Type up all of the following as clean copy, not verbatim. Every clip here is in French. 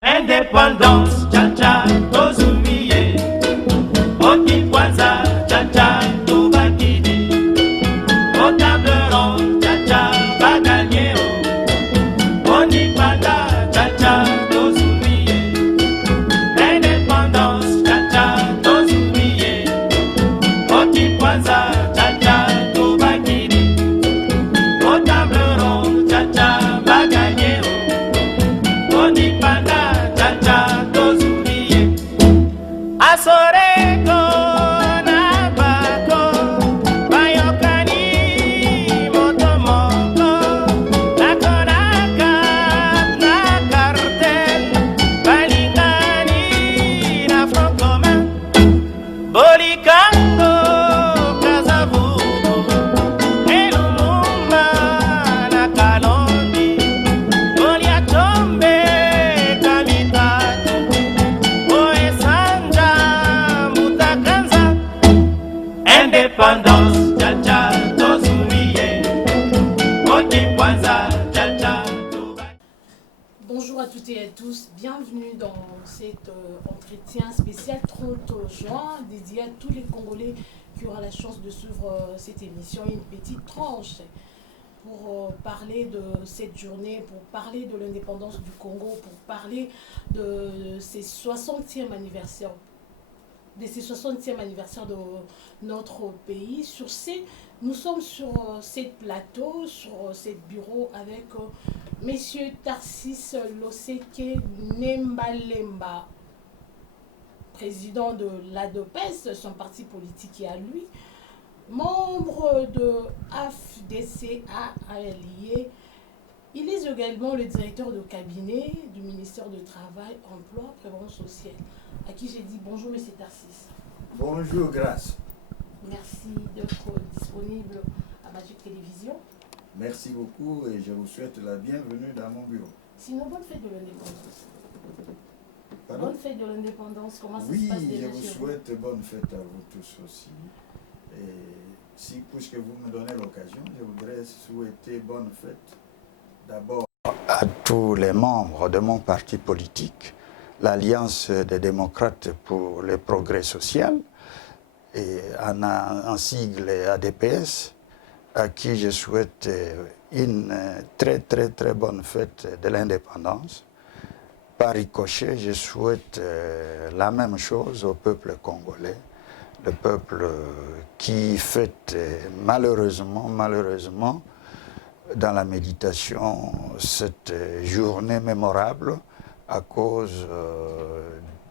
Indépendance, cha-cha, tozumiye. Oti kwanza, cha-cha, tubakidi. Au table ronde, cha-cha, baganyeo. Oni panda, cha-cha, tozumiye. Indépendance, cha-cha, tozumiye. Oti kwanza, cha-cha, tubakidi. Au table ronde, cha-cha, baganyeo. Oni panda. Asoreko na bako bayokani motomoko nakonaka na cartel balingani na front commun bolikango kazavugo elumumba na kalondi boliatombe kamitatu Indépendance, cha-cha, tozumiye. Oti kwanza, cha-cha, Bonjour à toutes et à tous, bienvenue dans cet entretien spécial 30 juin dédié à tous les Congolais qui auront la chance de suivre cette émission, une petite tranche pour parler de cette journée, pour parler de l'indépendance du Congo, pour parler de ses 60e anniversaire de notre pays. Nous sommes sur cette plateau, sur cet bureau avec Monsieur Tarsis Loseke Nembalemba, président de l'ADPES, son parti politique et à lui, membre de AFDCA allié. Il est également le directeur de cabinet du ministère du Travail, Emploi, Prévoyance sociale, à qui j'ai dit bonjour, Monsieur Tarsis. Bonjour, Grâce. Merci d'être disponible à Magic Télévision. Merci beaucoup et je vous souhaite la bienvenue dans mon bureau. Sinon, bonne fête de l'indépendance. Pardon? Bonne fête de l'indépendance, comment ça se Oui, passe je déjà vous chez souhaite bonne fête à vous tous aussi. Et si, puisque vous me donnez l'occasion, je voudrais souhaiter bonne fête d'abord à tous les membres de mon parti politique, l'Alliance des démocrates pour le progrès social, et en sigle ADPS, à qui je souhaite une très bonne fête de l'indépendance. Par ricochet, je souhaite la même chose au peuple congolais, le peuple qui fête malheureusement, dans la méditation, cette journée mémorable à cause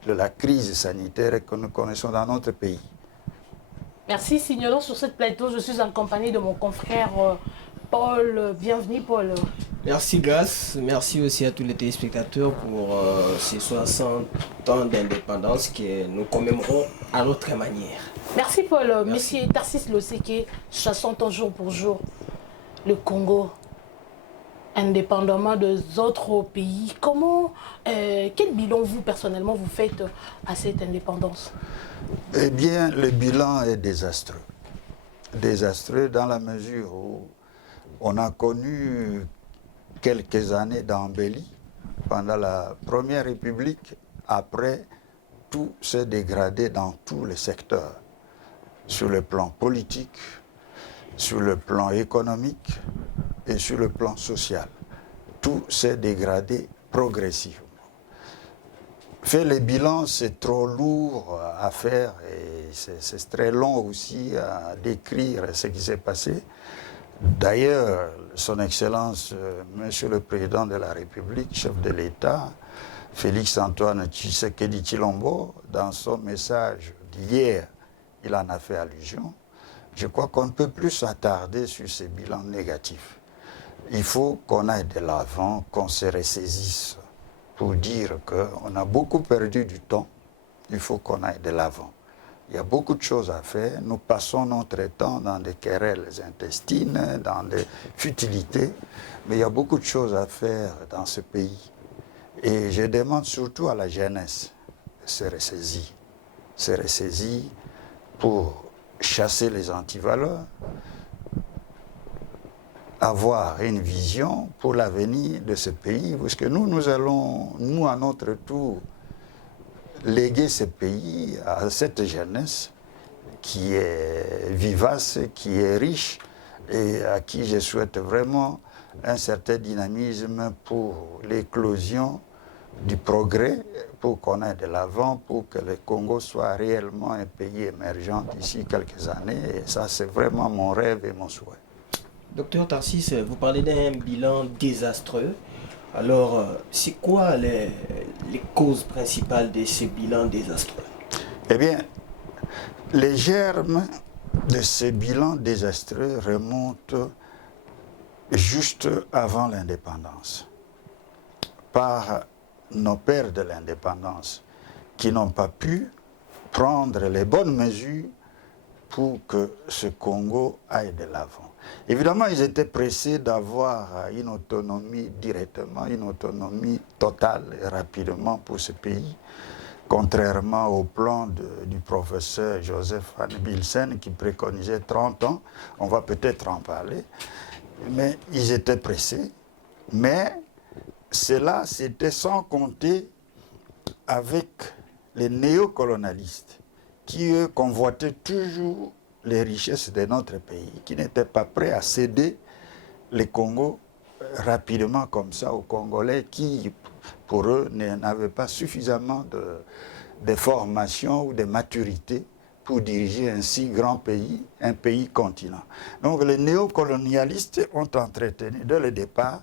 de la crise sanitaire que nous connaissons dans notre pays. Merci, signalant sur cette plateau, je suis en compagnie de mon confrère Paul. Bienvenue, Paul. Merci, Grace. Merci aussi à tous les téléspectateurs pour ces 60 ans d'indépendance que nous commémorons à notre manière. Merci, Paul. Merci. Monsieur Tarsis Loseke, 60 ans jour pour jour, le Congo, indépendamment des autres pays. Quel bilan vous, personnellement, vous faites à cette indépendance? Eh bien, le bilan est désastreux. Désastreux dans la mesure où on a connu quelques années d'embellie pendant la Première République. Après, tout s'est dégradé dans tous les secteurs, sur le plan politique, sur le plan économique et sur le plan social. Tout s'est dégradé progressivement. Faire les bilans, c'est trop lourd à faire et c'est très long aussi à décrire ce qui s'est passé. D'ailleurs, Son Excellence, Monsieur le Président de la République, chef de l'État, Félix-Antoine Tshisekedi Tshilombo, dans son message d'hier, il en a fait allusion. Je crois qu'on ne peut plus s'attarder sur ces bilans négatifs. Il faut qu'on aille de l'avant, qu'on se ressaisisse pour dire qu'on a beaucoup perdu du temps. Il faut qu'on aille de l'avant. Il y a beaucoup de choses à faire. Nous passons notre temps dans des querelles intestines, dans des futilités, mais il y a beaucoup de choses à faire dans ce pays. Et je demande surtout à la jeunesse de se ressaisir pour chasser les antivaleurs, avoir une vision pour l'avenir de ce pays, parce que nous allons, nous, à notre tour, léguer ce pays à cette jeunesse qui est vivace, qui est riche, et à qui je souhaite vraiment un certain dynamisme pour l'éclosion du progrès, pour qu'on aille de l'avant, pour que le Congo soit réellement un pays émergent d'ici quelques années. Et ça, c'est vraiment mon rêve et mon souhait. Docteur Tarsis, vous parlez d'un bilan désastreux. Alors, c'est quoi les causes principales de ce bilan désastreux? Eh bien, les germes de ce bilan désastreux remontent juste avant l'indépendance, par nos pères de l'indépendance qui n'ont pas pu prendre les bonnes mesures pour que ce Congo aille de l'avant. Évidemment, ils étaient pressés d'avoir une autonomie directement, une autonomie totale et rapidement pour ce pays, contrairement au plan du professeur Joseph Van Bilsen qui préconisait 30 ans. On va peut-être en parler. Mais ils étaient pressés. Mais cela, c'était sans compter avec les néocolonialistes qui, eux, convoitaient toujours les richesses de notre pays, qui n'étaient pas prêts à céder le Congo rapidement comme ça aux Congolais qui, pour eux, n'avaient pas suffisamment de formation ou de maturité pour diriger un si grand pays, un pays continent. Donc les néocolonialistes ont entretenu dès le départ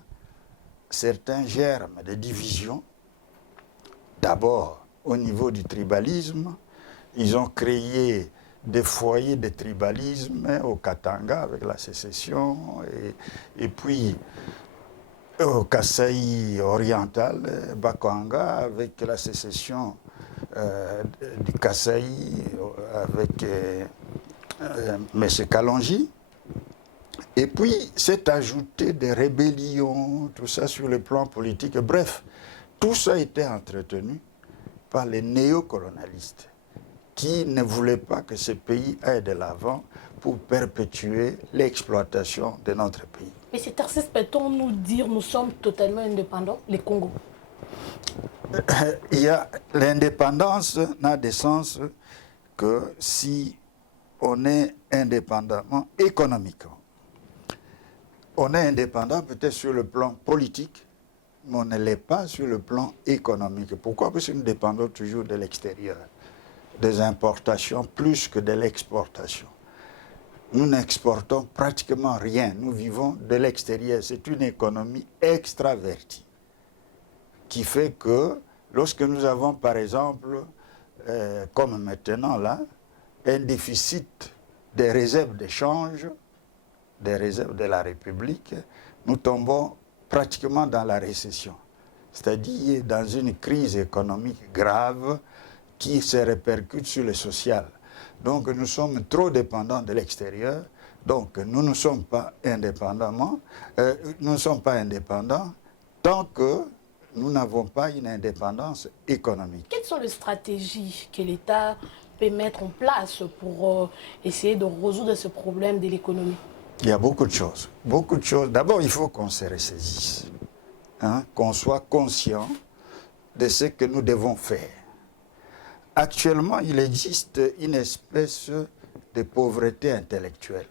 certains germes de division. D'abord, au niveau du tribalisme, ils ont créé des foyers de tribalisme au Katanga avec la sécession et puis au Kasaï oriental, Bakwanga avec la sécession du Kasaï avec M. Kalonji. Et puis, c'est ajouté des rébellions, tout ça sur le plan politique. Bref, tout ça a été entretenu par les néocolonialistes qui ne voulaient pas que ce pays aille de l'avant pour perpétuer l'exploitation de notre pays. Mais c'est Tarsis, peut-on nous dire nous sommes totalement indépendants, les Congos? L'indépendance n'a de sens que si on est indépendamment économiquement. On est indépendant peut-être sur le plan politique, mais on ne l'est pas sur le plan économique. Pourquoi? Parce que nous dépendons toujours de l'extérieur, des importations plus que de l'exportation. Nous n'exportons pratiquement rien, nous vivons de l'extérieur. C'est une économie extravertie qui fait que lorsque nous avons par exemple, comme maintenant là, un déficit des réserves d'échange, des réserves de la République, nous tombons pratiquement dans la récession, c'est-à-dire dans une crise économique grave qui se répercute sur le social. Donc nous sommes trop dépendants de l'extérieur, donc nous ne sommes pas indépendants, tant que nous n'avons pas une indépendance économique. Quelles sont les stratégies que l'État peut mettre en place pour essayer de résoudre ce problème de l'économie? Il y a beaucoup de choses. Beaucoup de choses. D'abord, il faut qu'on se ressaisisse, qu'on soit conscient de ce que nous devons faire. Actuellement, il existe une espèce de pauvreté intellectuelle.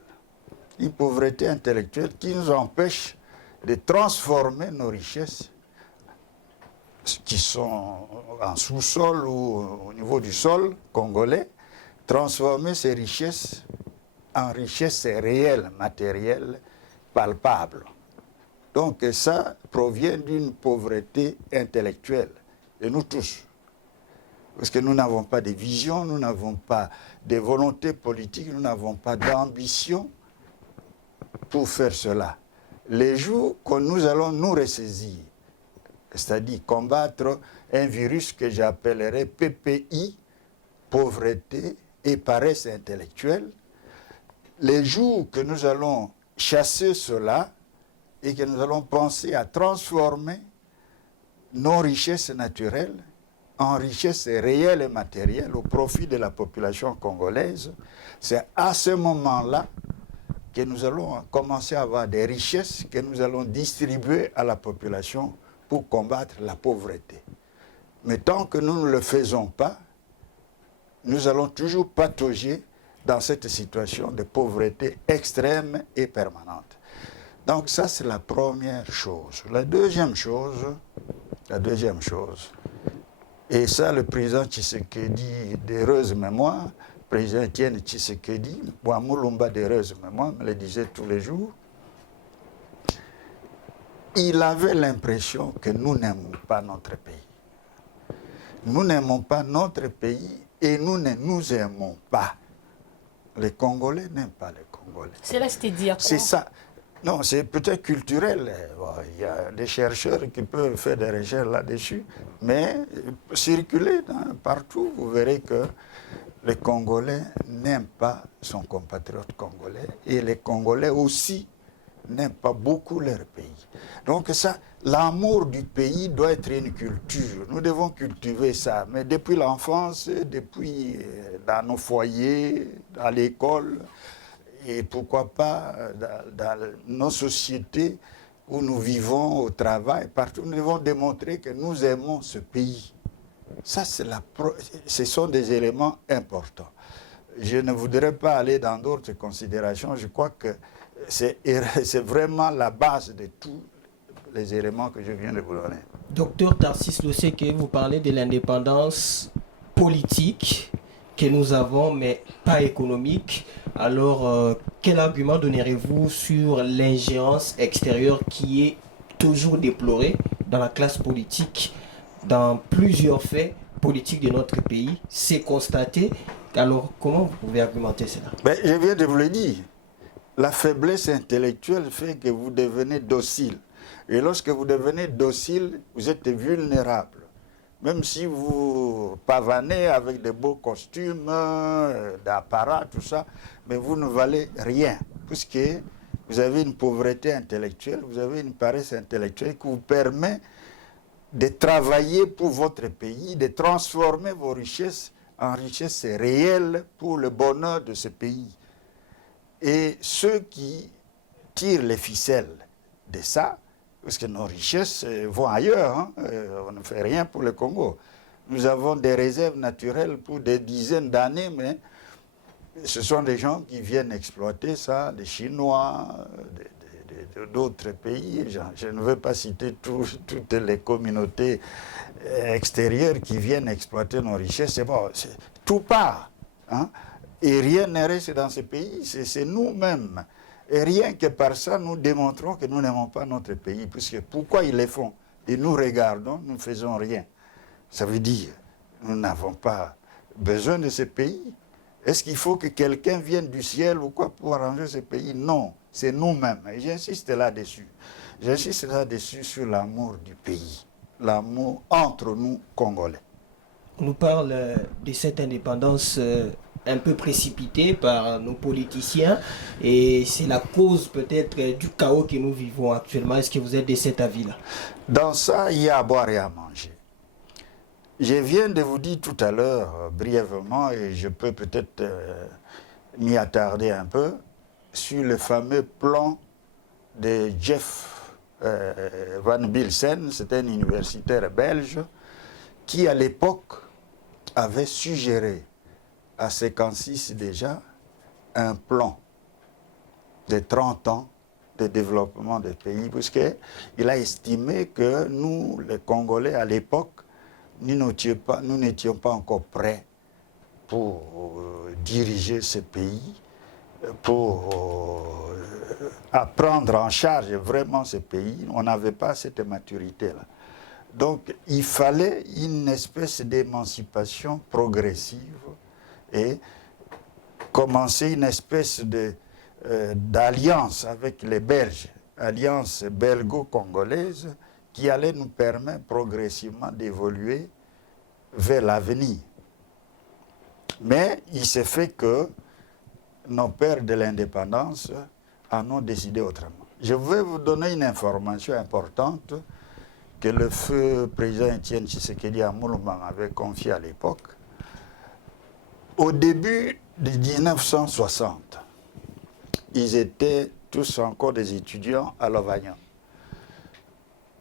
Une pauvreté intellectuelle qui nous empêche de transformer nos richesses qui sont en sous-sol ou au niveau du sol congolais, transformer ces richesses en richesses réelles, matérielles, palpables. Donc ça provient d'une pauvreté intellectuelle, de nous tous. Parce que nous n'avons pas de vision, nous n'avons pas de volonté politique, nous n'avons pas d'ambition pour faire cela. Les jours que nous allons nous ressaisir, c'est-à-dire combattre un virus que j'appellerais PPI, pauvreté et paresse intellectuelle, les jours que nous allons chasser cela et que nous allons penser à transformer nos richesses naturelles en richesses réelles et matérielles au profit de la population congolaise, c'est à ce moment-là que nous allons commencer à avoir des richesses que nous allons distribuer à la population pour combattre la pauvreté. Mais tant que nous ne le faisons pas, nous allons toujours patauger dans cette situation de pauvreté extrême et permanente. Donc ça, c'est la première chose. La deuxième chose, et ça, le président Tshisekedi, d'heureuse mémoire, le président Etienne Tshisekedi, Boamulumba d'heureuse mémoire, me le disait tous les jours, il avait l'impression que nous n'aimons pas notre pays. Nous n'aimons pas notre pays et nous ne nous aimons pas. Les Congolais n'aiment pas les Congolais. C'est là que c'était dit à quoi? C'est ça. Non, c'est peut-être culturel. Il y a des chercheurs qui peuvent faire des recherches là-dessus, mais circuler partout, vous verrez que les Congolais n'aiment pas son compatriote congolais et les Congolais aussi n'aiment pas beaucoup leur pays. Donc ça, l'amour du pays doit être une culture. Nous devons cultiver ça. Mais depuis l'enfance, depuis dans nos foyers, à l'école, et pourquoi pas dans nos sociétés où nous vivons, au travail, partout, nous devons démontrer que nous aimons ce pays. Ça, ce sont des éléments importants. Je ne voudrais pas aller dans d'autres considérations. Je crois que c'est vraiment la base de tous les éléments que je viens de vous donner. Docteur Tarcisse Loseke, vous parlez de l'indépendance politique que nous avons, mais pas économique. Alors, quel argument donnerez-vous sur l'ingérence extérieure qui est toujours déplorée dans la classe politique, dans plusieurs faits politiques de notre pays? C'est constaté. Alors, comment vous pouvez argumenter cela? Je viens de vous le dire. La faiblesse intellectuelle fait que vous devenez docile. Et lorsque vous devenez docile, vous êtes vulnérable. Même si vous pavanez avec de beaux costumes, d'apparat, tout ça, mais vous ne valez rien. Puisque vous avez une pauvreté intellectuelle, vous avez une paresse intellectuelle qui vous permet de travailler pour votre pays, de transformer vos richesses en richesses réelles pour le bonheur de ce pays. Et ceux qui tirent les ficelles de ça, parce que nos richesses vont ailleurs, on ne fait rien pour le Congo. Nous avons des réserves naturelles pour des dizaines d'années, mais ce sont des gens qui viennent exploiter ça, des Chinois, d'autres pays. Je ne veux pas citer toutes les communautés extérieures qui viennent exploiter nos richesses. C'est bon, tout part. Et rien ne reste dans ce pays, c'est nous-mêmes. Et rien que par ça, nous démontrons que nous n'aimons pas notre pays. Puisque pourquoi ils le font? Et nous regardons, nous ne faisons rien. Ça veut dire, nous n'avons pas besoin de ce pays. Est-ce qu'il faut que quelqu'un vienne du ciel ou quoi pour arranger ce pays? Non, c'est nous-mêmes. Et j'insiste là-dessus. J'insiste là-dessus sur l'amour du pays. L'amour entre nous, Congolais. On nous parle de cette indépendance un peu précipitée par nos politiciens et c'est la cause peut-être du chaos que nous vivons actuellement. Est-ce que vous êtes de cet avis-là? Dans ça, il y a à boire et à manger. Je viens de vous dire tout à l'heure, brièvement, et je peux peut-être m'y attarder un peu, sur le fameux plan de Jeff Van Bilsen, c'était un universitaire belge, qui à l'époque avait suggéré à 56 déjà un plan de 30 ans de développement des pays, puisqu'il a estimé que nous, les Congolais, à l'époque, nous n'étions pas encore prêts pour diriger ce pays, pour prendre en charge vraiment ce pays. On n'avait pas cette maturité-là. Donc, il fallait une espèce d'émancipation progressive et commencer une espèce d'alliance avec les Belges, alliance belgo-congolaise, qui allait nous permettre progressivement d'évoluer vers l'avenir. Mais il s'est fait que nos pères de l'indépendance en ont décidé autrement. Je vais vous donner une information importante que le feu président Etienne Tshisekedi Amouloumang avait confiée à l'époque. Au début de 1960, ils étaient tous encore des étudiants à Lovagnan.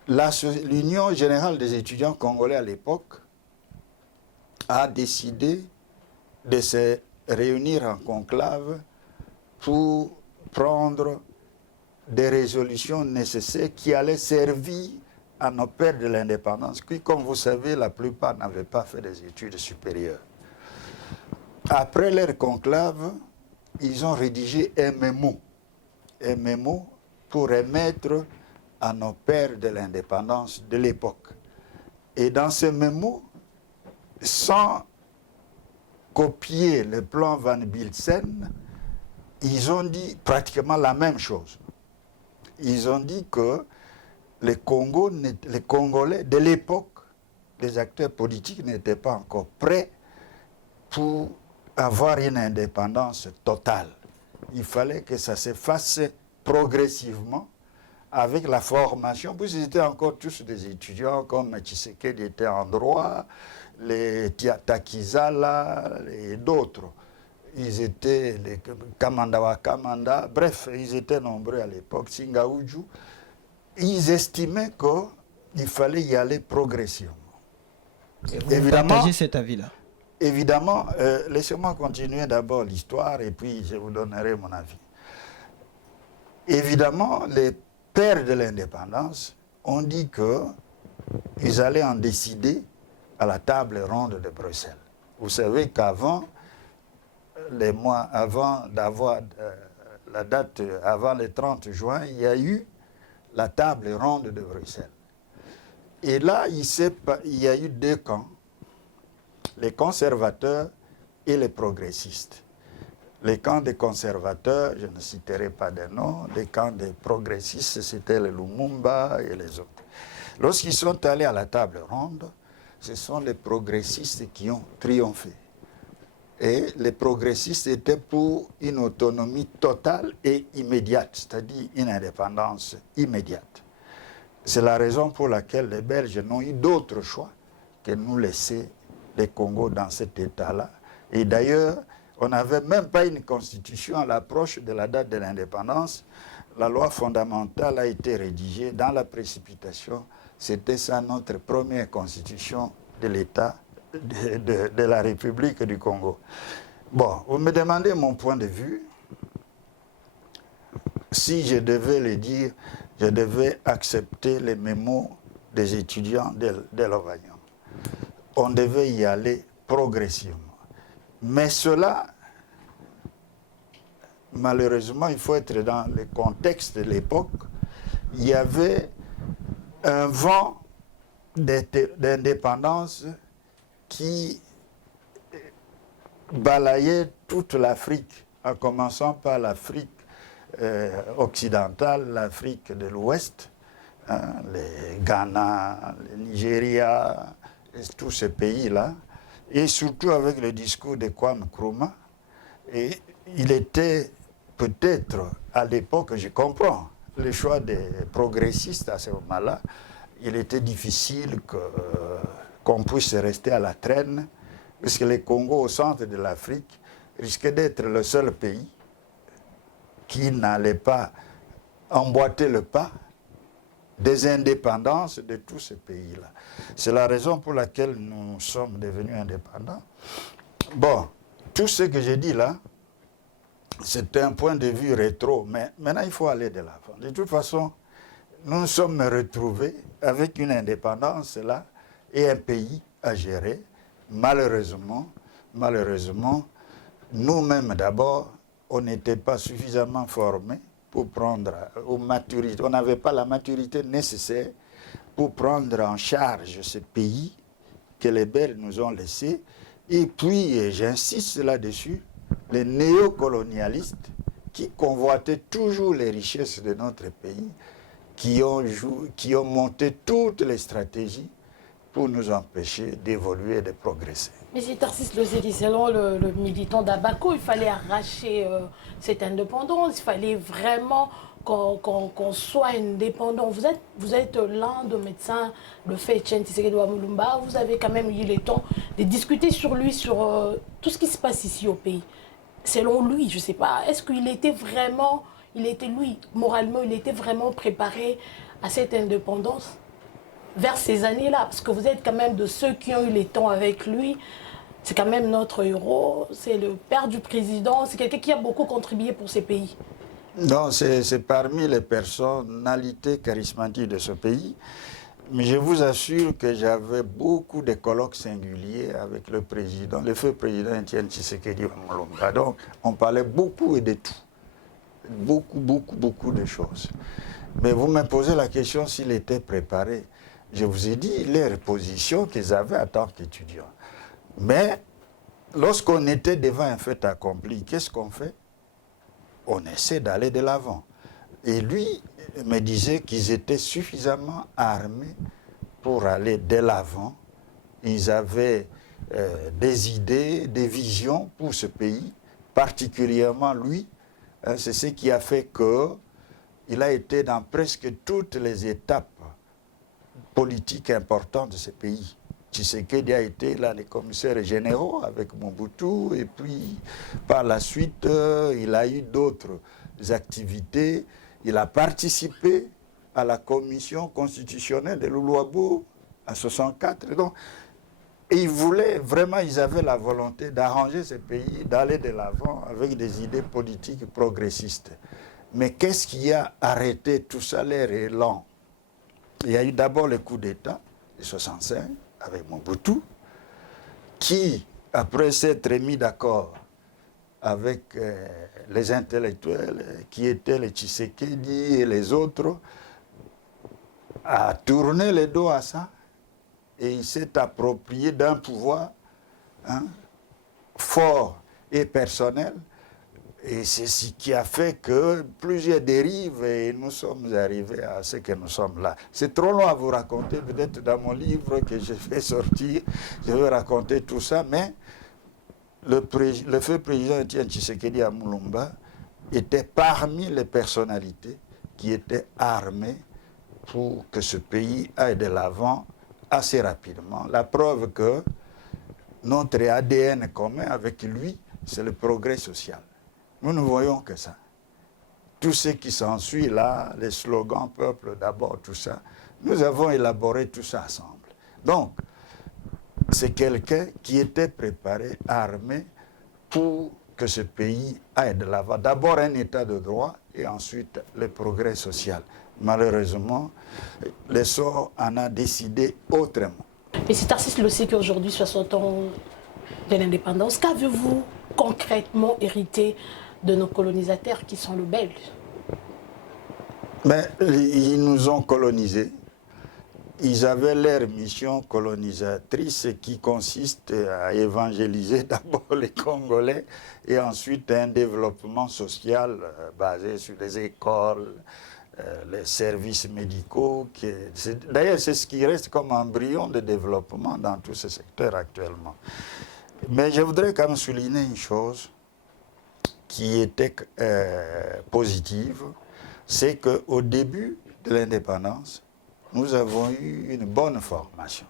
L'Union générale des étudiants congolais à l'époque a décidé de se réunir en conclave pour prendre des résolutions nécessaires qui allaient servir à nos pères de l'indépendance, qui, comme vous savez, la plupart n'avaient pas fait des études supérieures. Après leur conclave, ils ont rédigé un mémo pour remettre à nos pères de l'indépendance de l'époque. Et dans ce mémo, sans copier le plan Van Bilsen, ils ont dit pratiquement la même chose. Ils ont dit que les Congolais de l'époque, les acteurs politiques n'étaient pas encore prêts pour avoir une indépendance totale. Il fallait que ça se fasse progressivement avec la formation, puisqu'ils étaient encore tous des étudiants, comme Tshisekedi était en droit, les Takizala et d'autres. Ils étaient les Kamanda, bref, ils étaient nombreux à l'époque, Singaoudjou. Ils estimaient qu'il fallait y aller progressivement. Et vous partagez cet avis-là? Évidemment, laissez-moi continuer d'abord l'histoire et puis je vous donnerai mon avis. Évidemment, les pères de l'indépendance ont dit qu'ils allaient en décider à la table ronde de Bruxelles. Vous savez qu'avant, les mois avant d'avoir la date, avant le 30 juin, il y a eu la table ronde de Bruxelles. Et là, il y a eu deux camps, les conservateurs et les progressistes. Les camps des conservateurs, je ne citerai pas de noms, les camps des progressistes, c'était les Lumumba et les autres. Lorsqu'ils sont allés à la table ronde, ce sont les progressistes qui ont triomphé. Et les progressistes étaient pour une autonomie totale et immédiate, c'est-à-dire une indépendance immédiate. C'est la raison pour laquelle les Belges n'ont eu d'autre choix que nous laisser les Congos dans cet état-là. Et d'ailleurs, on n'avait même pas une constitution à l'approche de la date de l'indépendance. La loi fondamentale a été rédigée dans la précipitation. C'était ça notre première constitution de l'État de la République du Congo. Bon, vous me demandez mon point de vue. Si je devais le dire, je devais accepter les mémos des étudiants de Lovagnan. On devait y aller progressivement. Mais cela, malheureusement, il faut être dans le contexte de l'époque, il y avait un vent d'indépendance qui balayait toute l'Afrique, en commençant par l'Afrique occidentale, l'Afrique de l'Ouest, hein, les Ghana, le Nigeria, et tous ces pays-là, et surtout avec le discours de Kwame Nkrumah. Et il était peut-être, à l'époque, je comprends, le choix des progressistes à ce moment-là, il était difficile qu'on puisse rester à la traîne, puisque le Congo, au centre de l'Afrique, risquait d'être le seul pays qui n'allait pas emboîter le pas des indépendances de tous ces pays-là. C'est la raison pour laquelle nous sommes devenus indépendants. Bon, tout ce que j'ai dit là, c'est un point de vue rétro, mais maintenant il faut aller de l'avant. De toute façon, nous nous sommes retrouvés avec une indépendance là et un pays à gérer. Malheureusement, nous-mêmes d'abord, on n'était pas suffisamment formés pour prendre aux maturités. On n'avait pas la maturité nécessaire pour prendre en charge ce pays que les Belges nous ont laissé. Et puis, et j'insiste là-dessus, les néocolonialistes qui convoitaient toujours les richesses de notre pays, qui ont monté toutes les stratégies pour nous empêcher d'évoluer et de progresser. Mais c'est Tarcisse Loseki, selon le militant d'Abaco, il fallait arracher cette indépendance, il fallait vraiment qu'on soit indépendant. Vous êtes l'un des médecins, le fait Etienne Tshisekedi Mulumba, vous avez quand même eu le temps de discuter sur lui, sur tout ce qui se passe ici au pays. Selon lui, je ne sais pas, est-ce qu'il était vraiment il était, lui, moralement, il était vraiment préparé à cette indépendance vers ces années-là? Parce que vous êtes quand même de ceux qui ont eu les temps avec lui. C'est quand même notre héros, c'est le père du président, c'est quelqu'un qui a beaucoup contribué pour ces pays. Non, c'est parmi les personnalités charismatiques de ce pays. Mais je vous assure que j'avais beaucoup de colloques singuliers avec le président, le feu président Etienne Tshisekedi Mulumba. Donc, on parlait beaucoup et de tout. Beaucoup de choses. Mais vous me posez la question s'il était préparé. Je vous ai dit les positions qu'ils avaient en tant qu'étudiants. Mais lorsqu'on était devant un fait accompli, qu'est-ce qu'on fait? On essaie d'aller de l'avant. Et lui me disait qu'ils étaient suffisamment armés pour aller de l'avant. Ils avaient des idées, des visions pour ce pays, particulièrement lui. C'est ce qui a fait qu'il a été dans presque toutes les étapes politiques importantes de ce pays. Tshisekedi a été là les commissaires généraux avec Mobutu et puis par la suite il a eu d'autres activités. Il a participé à la commission constitutionnelle de Luluabo en 1964. Donc, ils voulaient vraiment, ils avaient la volonté d'arranger ce pays, d'aller de l'avant avec des idées politiques progressistes. Mais qu'est-ce qui a arrêté tout ça, l'air élan? Il y a eu d'abord le coup d'État de 1965 avec Mobutu, qui, après s'être mis d'accord avec les intellectuels qui étaient les Tshisekedi et les autres, a tourné le dos à ça et il s'est approprié d'un pouvoir fort et personnel. Et c'est ce qui a fait que plusieurs dérives et nous sommes arrivés à ce que nous sommes là. C'est trop long à vous raconter, peut-être dans mon livre que je vais sortir, je vais raconter tout ça, mais le feu président Etienne Tshisekedi à Mulumba était parmi les personnalités qui étaient armées pour que ce pays aille de l'avant assez rapidement. La preuve que notre ADN commun avec lui, c'est le progrès social. Nous ne voyons que ça. Tout ce qui s'ensuit là, les slogans « peuple d'abord », tout ça, nous avons élaboré tout ça ensemble. Donc, c'est quelqu'un qui était préparé, armé, pour que ce pays aille de l'avant. D'abord un état de droit et ensuite le progrès social. Malheureusement, l'essor en a décidé autrement. Et c'est Tarcisse Lossé qui aujourd'hui, 60 ans de l'indépendance, qu'avez-vous concrètement hérité de nos colonisateurs qui sont les Belges? Mais ils nous ont colonisés. Ils avaient leur mission colonisatrice qui consiste à évangéliser d'abord les Congolais et ensuite un développement social basé sur les écoles, les services médicaux. D'ailleurs, c'est ce qui reste comme embryon de développement dans tous ces secteurs actuellement. Mais je voudrais quand même souligner une chose qui était positive, c'est qu'au début de l'indépendance, nous avons eu une bonne formation.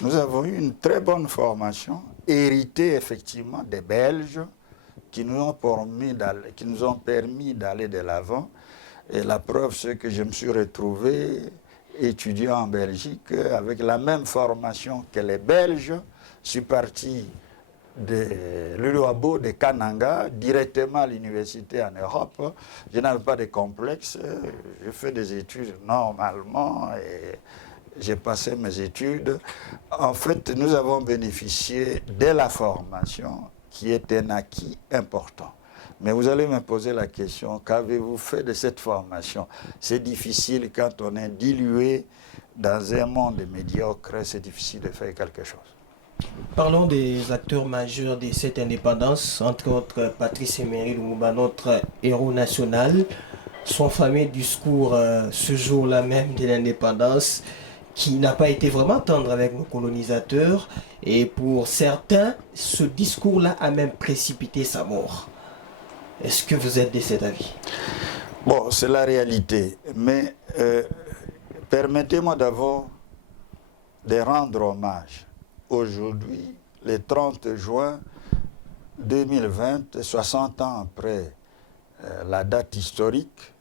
Nous avons eu une très bonne formation, héritée effectivement des Belges, qui nous ont permis d'aller de l'avant. Et la preuve, c'est que je me suis retrouvé étudiant en Belgique avec la même formation que les Belges. Je suis parti de Luluabo, de Kananga, directement à l'université en Europe. Je n'avais pas de complexe. J'ai fait des études normalement et j'ai passé mes études. En fait, nous avons bénéficié de la formation qui est un acquis important. Mais vous allez me poser la question, qu'avez-vous fait de cette formation? C'est difficile quand on est dilué dans un monde médiocre, c'est difficile de faire quelque chose. Parlons des acteurs majeurs de cette indépendance, entre autres Patrice Emery Lumumba, notre héros national. Son fameux discours ce jour-là même de l'indépendance, qui n'a pas été vraiment tendre avec nos colonisateurs. Et pour certains, ce discours-là a même précipité sa mort. Est-ce que vous êtes de cet avis? Bon, c'est la réalité. Mais permettez-moi d'abord de rendre hommage. Aujourd'hui, le 30 juin 2020, 60 ans après la date historique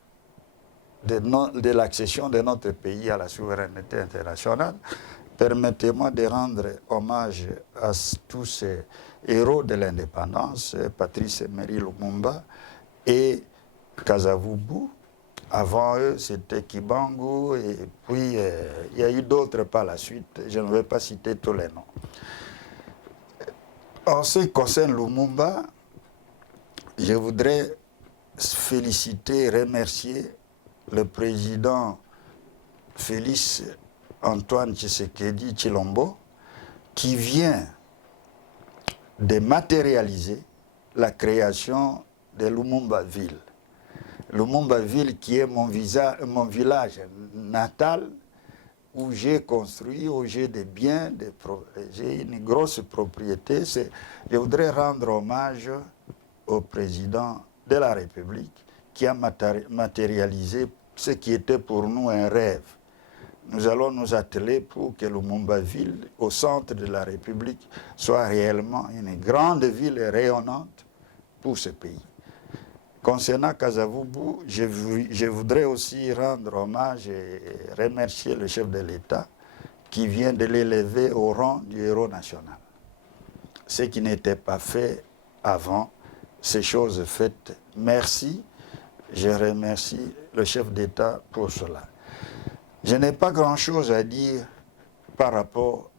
de l'accession de notre pays à la souveraineté internationale, permettez-moi de rendre hommage à tous ces héros de l'indépendance, Patrice Emery Lumumba et Kasavubu. Avant eux, c'était Kibangu, et puis il y a eu d'autres par la suite. Je ne vais pas citer tous les noms. En ce qui concerne Lumumba, je voudrais féliciter, remercier le président Félix Antoine Tshisekedi Tshilombo, qui vient de matérialiser la création de Lumumba-Ville. Lumumba-Ville qui est mon village natal, où j'ai construit, où j'ai des biens, j'ai une grosse propriété. Je voudrais rendre hommage au président de la République qui a matérialisé ce qui était pour nous un rêve. Nous allons nous atteler pour que Lumumba-Ville, au centre de la République, soit réellement une grande ville rayonnante pour ce pays. Concernant Kasavubu, je voudrais aussi rendre hommage et remercier le chef de l'État qui vient de l'élever au rang du héros national. Ce qui n'était pas fait avant, ces choses faites. Merci, je remercie le chef d'État pour cela. Je n'ai pas grand-chose à dire par rapport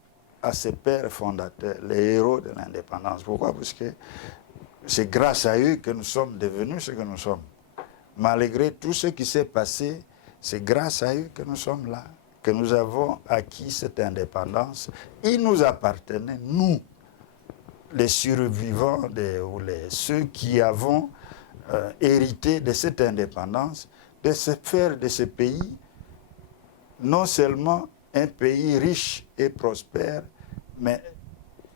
à ces pères fondateurs, les héros de l'indépendance. Pourquoi? Parce que c'est grâce à eux que nous sommes devenus ce que nous sommes. Malgré tout ce qui s'est passé, c'est grâce à eux que nous sommes là, que nous avons acquis cette indépendance. Il nous appartenait, nous, les survivants, ceux qui avons hérité de cette indépendance, de se faire de ce pays non seulement un pays riche et prospère, mais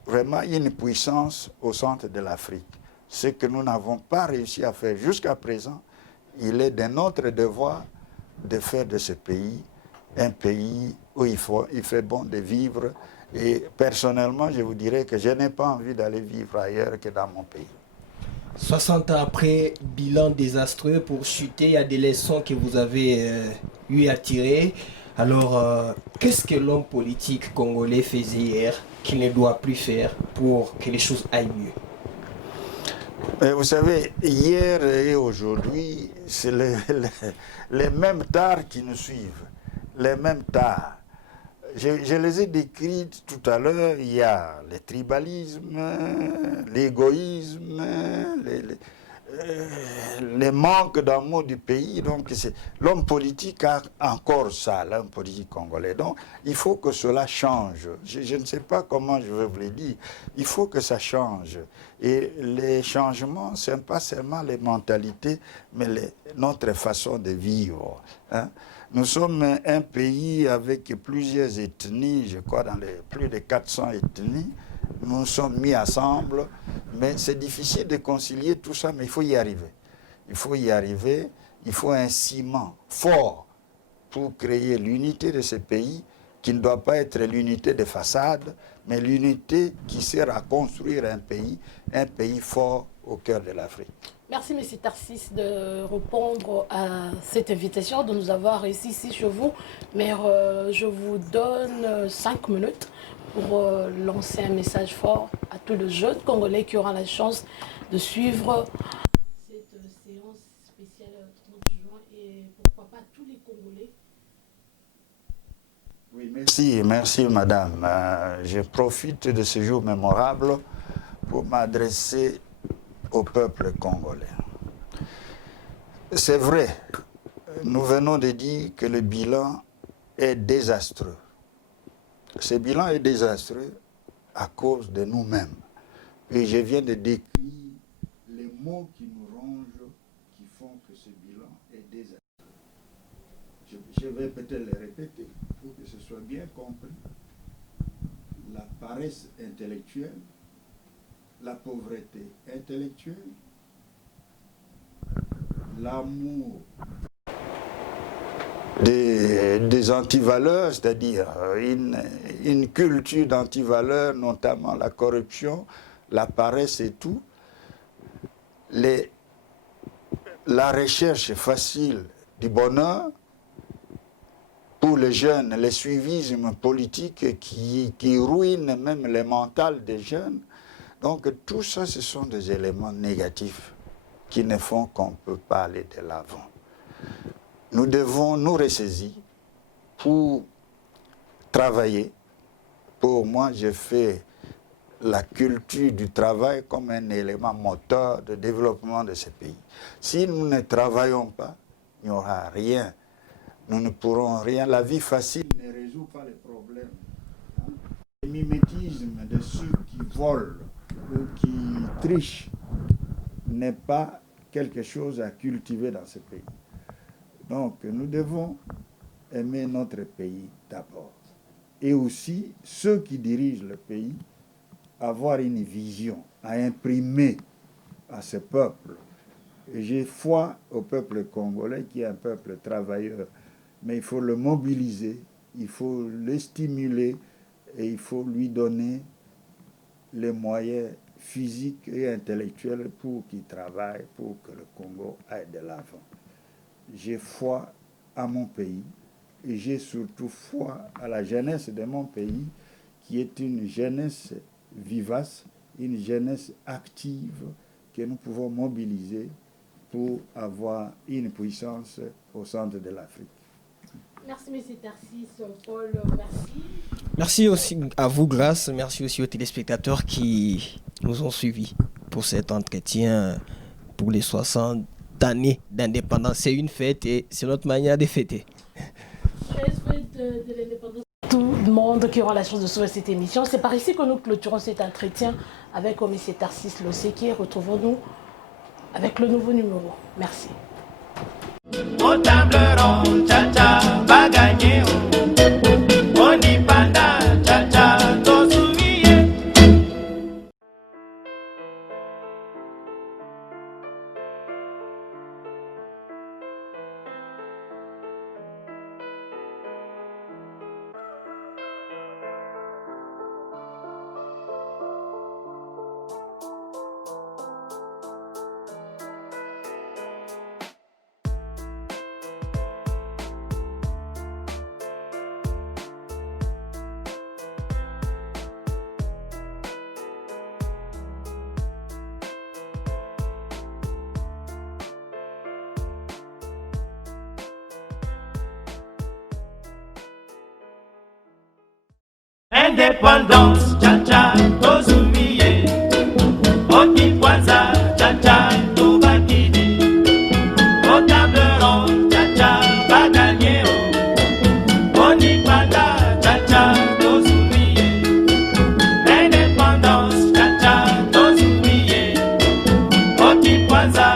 vraiment une puissance au centre de l'Afrique. Ce que nous n'avons pas réussi à faire jusqu'à présent, il est de notre devoir de faire de ce pays un pays où il fait bon de vivre. Et personnellement, je vous dirais que je n'ai pas envie d'aller vivre ailleurs que dans mon pays. 60 ans après, bilan désastreux pour chuter, il y a des leçons que vous avez eu à tirer. Alors, qu'est-ce que l'homme politique congolais faisait hier qu'il ne doit plus faire pour que les choses aillent mieux? Vous savez, hier et aujourd'hui, c'est les mêmes tares qui nous suivent, les mêmes tares. Je les ai décrites tout à l'heure. Il y a le tribalisme, l'égoïsme, les manques d'amour du pays. Donc, l'homme politique a encore ça, l'homme politique congolais. Donc, il faut que cela change. Je ne sais pas comment je vais vous le dire. Il faut que ça change. Et les changements, ce n'est pas seulement les mentalités, mais notre façon de vivre. Hein. Nous sommes un pays avec plusieurs ethnies, je crois dans plus de 400 ethnies. Nous sommes mis ensemble, mais c'est difficile de concilier tout ça, mais il faut y arriver. Il faut y arriver, il faut un ciment fort pour créer l'unité de ce pays, qui ne doit pas être l'unité de façade, mais l'unité qui sert à construire un pays fort au cœur de l'Afrique. Merci, M. Tarsis, de répondre à cette invitation, de nous avoir réussi ici chez vous. Mais je vous donne 5 minutes pour lancer un message fort à tous les jeunes Congolais qui auront la chance de suivre cette séance spéciale 30 juin et pourquoi pas tous les Congolais. Oui, merci madame. Je profite de ce jour mémorable pour m'adresser au peuple congolais. C'est vrai, nous venons de dire que le bilan est désastreux. Ce bilan est désastreux à cause de nous-mêmes. Et je viens de décrire les mots qui nous rongent, qui font que ce bilan est désastreux. Je vais peut-être les répéter pour que ce soit bien compris. La paresse intellectuelle, la pauvreté intellectuelle, l'amour des antivaleurs, c'est-à-dire une culture d'antivaleurs, notamment la corruption, la paresse et tout, la recherche facile du bonheur, pour les jeunes, les suivismes politiques qui ruinent même les mentales des jeunes. Donc tout ça, ce sont des éléments négatifs qui ne font qu'on ne peut pas aller de l'avant. Nous devons nous ressaisir pour travailler. Pour moi, je fais la culture du travail comme un élément moteur de développement de ce pays. Si nous ne travaillons pas, il n'y aura rien. Nous ne pourrons rien. La vie facile ne résout pas les problèmes. Le mimétisme de ceux qui volent ou qui trichent n'est pas quelque chose à cultiver dans ce pays. Donc, nous devons aimer notre pays d'abord. Et aussi, ceux qui dirigent le pays, avoir une vision à imprimer à ce peuple. J'ai foi au peuple congolais qui est un peuple travailleur, mais il faut le mobiliser, il faut le stimuler et il faut lui donner les moyens physiques et intellectuels pour qu'il travaille, pour que le Congo aille de l'avant. J'ai foi à mon pays et j'ai surtout foi à la jeunesse de mon pays qui est une jeunesse vivace, une jeunesse active que nous pouvons mobiliser pour avoir une puissance au centre de l'Afrique. Merci, M. Tarsis, Paul, merci. Merci aussi à vous, Grâce. Merci aussi aux téléspectateurs qui nous ont suivis pour cet entretien pour les 60 années d'indépendance. C'est une fête et c'est notre manière de fêter. Fête de l'indépendance. Tout le monde qui aura la chance de suivre cette émission. C'est par ici que nous clôturons cet entretien avec M. Tarsis Loseke. Retrouvons-nous avec le nouveau numéro. Merci. Au table ronde, cha-cha, va gagner. On y panda, cha-cha, to souviens. Indépendance, cha-cha, to souviens. Oki kwanza, cha-cha, to bakidi. Au table ronde, cha-cha, va gagner. On y panda, cha-cha, to souviens. Indépendance, cha-cha, to souviens. Oki kwanza,